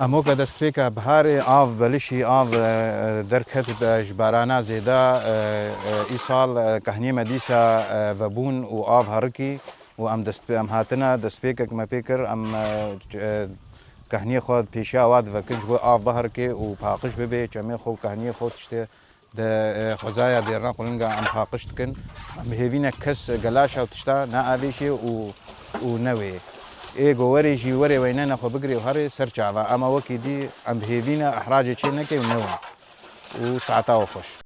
امو که دست فکر بهاری آف بلشی آف درکت بجبارانا زیدا ای سال کهنی مدیسا و بون و آف هرکی و ام دست ام هاتنا دست فکر کم فکر ام کهنی خود پیشیا واد و کج و آف بهرکی و پاقش ببی چمی خو کهنی خود شته ده خزایا دیرنا قلنگا ام پاقش تکن ام هیوینا کس گلاش او تشتا نا آبیشی و نوی ایگو وری جی وری ویننا خو بگری و هری سرچاوا اما وکی دی ام هیوینا احراج چی نکی و نوی و ساعتا و خوش